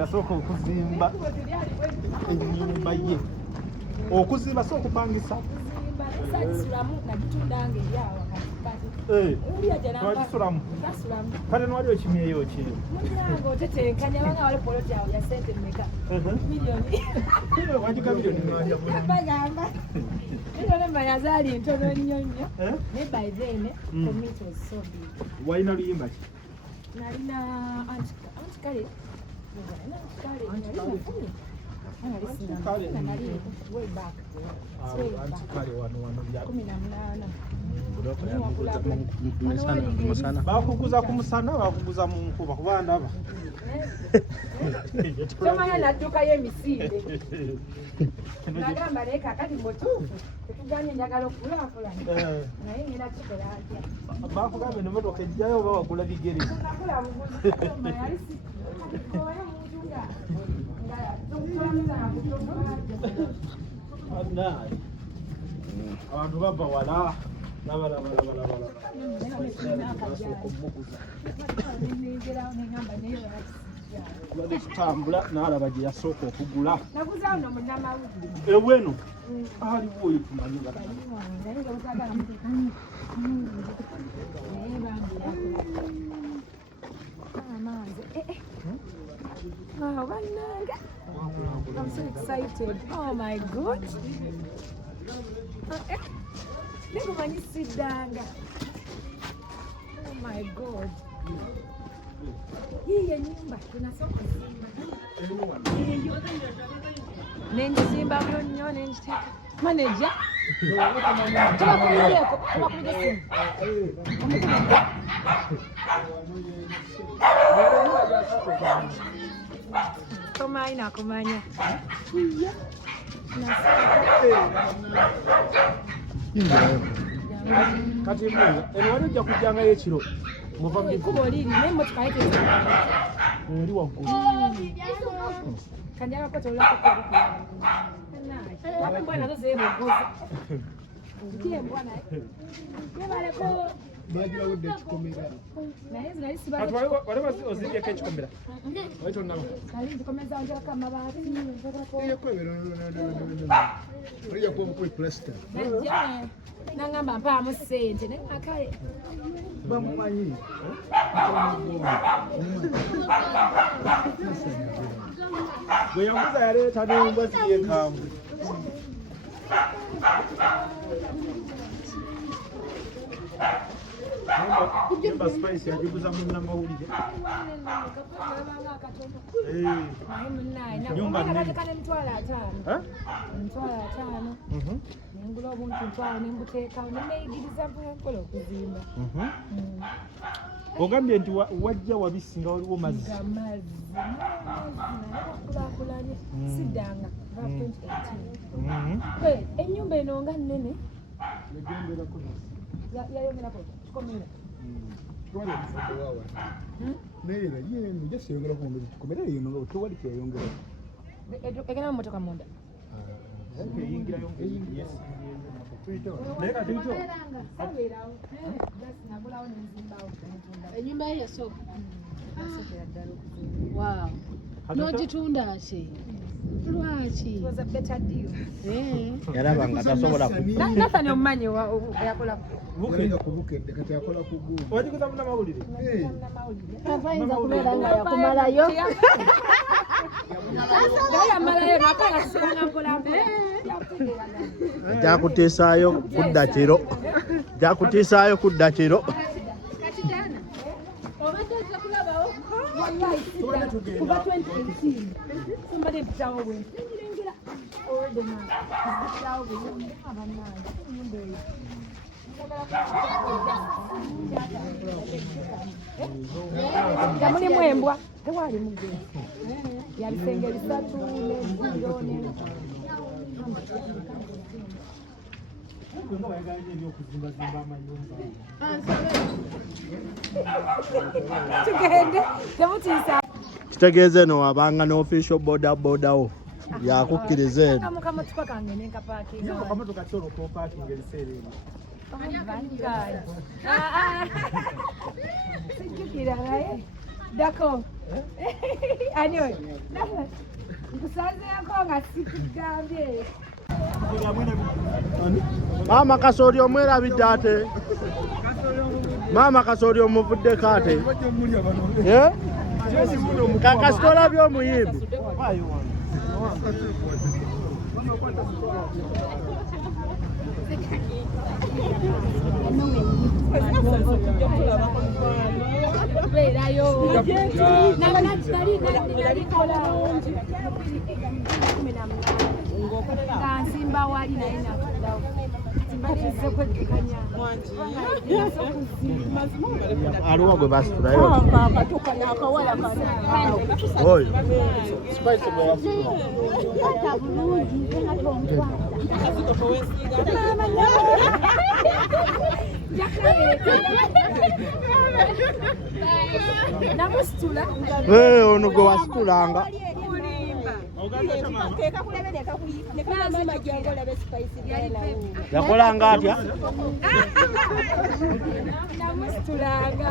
yasooka okuzimba ennyumba ye. Okuzimba si okupangisa. Twagisulamu. Kale nwaliwo kimyeyo kiri. Wajika miliyoni mwali bagamba yazali ntono nnyo nnyo ne by then for me it was so big. Walina luyimba ki? Nalina antikale bakuguza ku musana bakuguza mu nkuba kuba ndaba tomanya nadduka y'emisinde nagamba naye kakati mutuufu tetuganye njagala okulakulana naye ngenda kikola atya bakugambe nemotoka ejjayo oba wagula bigere abantu bava wala tutambula n'alaba gye yasooka okugula eweno aliwo oyo tumanyi Oh, I'm so excited. Oh my God. Oh my God. Hii nyumba tunasoma Nenjizimba mlonyo nenjiteka. Manager. Tunakuja Komaina komanya. Kati mwe wali ojja kujjanga y'ekiro muva mu kubo liri n'emmotoka yake eri waggulu kanjala ko tolako ko bwana zoze bogoza ndiye bwana yebale ko bagira wudde kikomera naye zinalisi bale wale ozibye ke kikomera waito nabo kali ndikomeza njala kama bahati iyo kwebero ko ko plaster najja nangamba mpaamu ssente naye akale bamumanyi bwe yamuza yaleeta n'embwa ziyekambwe Jemba spice yajiguza munnamawulire. Nyumba nini? Mtwala 5. Mtwala 5. Ngula obuntu ntwala nembuteeka nemeyigiriza mpola okuzimba. Ogambye nti wajja wabisinga waliwo mazzi. Kulakulanye sidanga 2018. Ennyumba eno nga nnene. Yayongera ko tukomera. Twali mfumbo wawa. Neera yenu jesse yongera ko ndo tukomera yeno twali kyayongera. Egena motoka munda. Yingira yongera. Yes. Neka tuito. Enyumba ye so. Wow. Nogitunda ki? Lwaki? Was a better deal. Yarabanga tasobola ku. Nathan omanyi yakola Bukenga kubukedde kati yakola ku gumu. Wajikuza munnamawulire? Avayinza kubeera nga yakumalayo. Yamalayo nakola songa mpola. Jakutiisaayo kudda kiro. Jakutiisaayo kudda kiro. Kuba 2018. Somebody pitawo we. Already now. Pitawo we. Jamuli mwembwa. Tewali mugezi. Yabisenge bisatu n'ebiro ne. Tugende. Temutiisa. Kitegeeze no abanga no official boda wo. Yakukkiriza eno. Kamotoka kange nenka parking. Kamotoka kyoro ko parking ebiseera ebyo. Sikukira naye Dako. Ani oyo. Nkusazeeko nga sikugambye. Mama Kasori omwerabidde ate. Mama Kasori omuvuddeko ate. Kakasitola by'omuyimbi. Nsimba wali naye nakuddawo simbalize kwejjukanya Aliwo gwe basitulayo. Oyo. namusitula Ono gwe wasitulanga. Yakolanga atya? namusitulanga